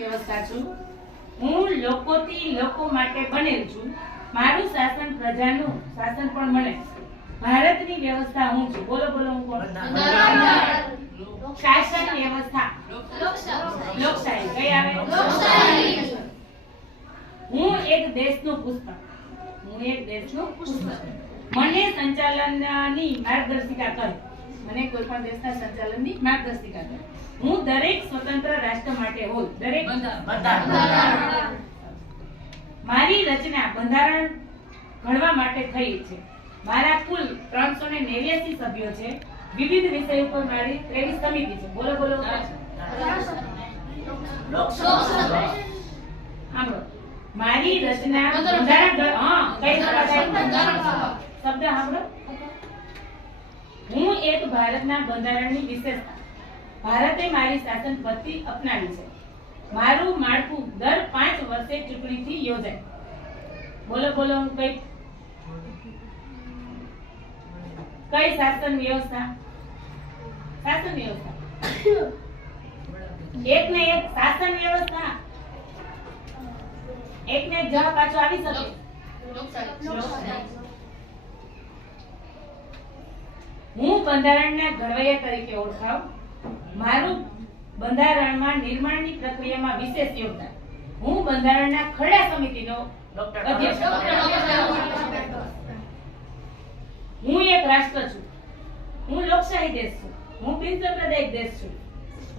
વ્યવસ્થા છું। હું લોકોથી લોકો માટે બનેલ છું। મારું શાસન પ્રજાનું શાસન પણ મને। ભારતની વ્યવસ્થા હું છું। બોલો બોલો હું કોણ? શાસન વ્યવસ્થા લોકશાહી કઈ આવે? હું એક દેશનું પુસ્તક। મને સંચાલનની માર્ગદર્શિકા કરે। મને કોઈ પણ દેશના સંચાલનની માર્ગદર્શિકા કરે। હું દરેક સ્વતંત્ર રાષ્ટ્ર માટે હોય દરેક મારી રચના બંધારણ ઘડવા માટે થઈ છે। મારા કુલ 389 સભ્યો છે। વિવિધ વિષયો પર મારી 23 સમિતિ છે। બોલો બોલો મારી રચના બંધારણ કઈ શબ્દ સાંભળો। હું એક ભારતના બંધારણની વિશેષતા ભારતે મારી શાસન પદ્ધતિ અપનાવી છે। મારું માળખું દર 5 વર્ષે ચૂંટણીથી યોજાય। બોલો બોલો હું કઈ શાસન વ્યવસ્થા એક ને એક શાસન વ્યવસ્થા એક ને એક જવાબ પાછો આવી શકે। હું બંધારણના ઘડવૈયા તરીકે ઓળખાવ। મારું બંધારણમાં નિર્માણની પ્રક્રિયામાં વિશેષ યોગદાન। હું બંધારણના ખરડા સમિતિનો અધ્યક્ષ। હું એક રાષ્ટ્ર છું। હું લોકશાહી દેશ છું। હું બિનસાંપ્રદાયિક દેશ છું।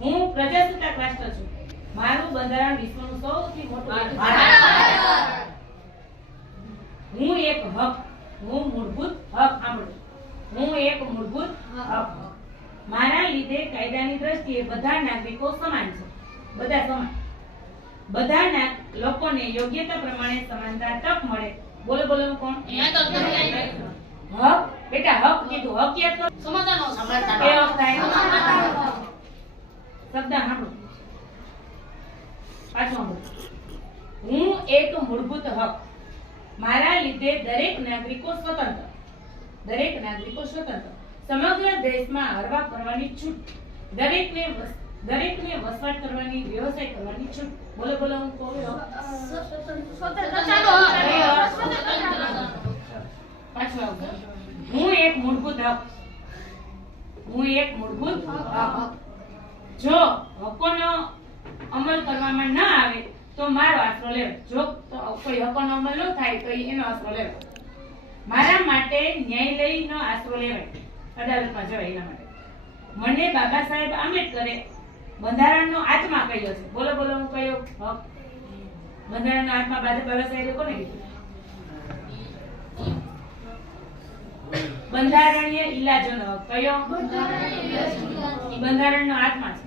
હું પ્રજાસત્તાક રાષ્ટ્ર છું। મારું બંધારણ વિશ્વનું સૌથી મોટું હું એક હક હું મૂળભૂત હક સાંભળો હું એક મૂળભૂત હક મારા લીધે કાયદાની દ્રષ્ટિએ બધા નાગરિકો સમાન છે। બધા સમાન બધા લોકોને યોગ્યતા પ્રમાણે સમાનતા તક મળે। બોલો બોલો કોણ? હક બેટા હક કીધું હક યાદ કરો। સમાનતા કે હક થાય શબ્દ સાંભળો પાછો સાંભળો। હું એક મૂળભૂત હક મારા લીધે દરેક નાગરિકો સ્વતંત્ર સમગ્ર દેશમાં હરવા ફરવાની છૂટ દરેકને વસવાટ કરવાની વ્યવસાય કરવાની છૂટ। બોલો બોલો હું કહું હું એક મૂળભૂત હક જો હકોનો અમલ કરવામાં ન આવે તો મારો આશરો લેવો। જો કોઈ હકોનો અમલ ન થાય તો એનો આશરો લેવો। મારા માટે ન્યાયાલયનો આશરો લેવાય અદાલતમાં જવાય એના માટે મને બાબા સાહેબ આંબેડકરે બંધારણનો આત્મા કહ્યો છે। બોલો બોલો હું કયો હક બંધારણનો આત્મા બાબા સાહેબે કોને કીધું? બંધારણીય ઇલાજનો હક કયો બંધારણનો આત્મા છે।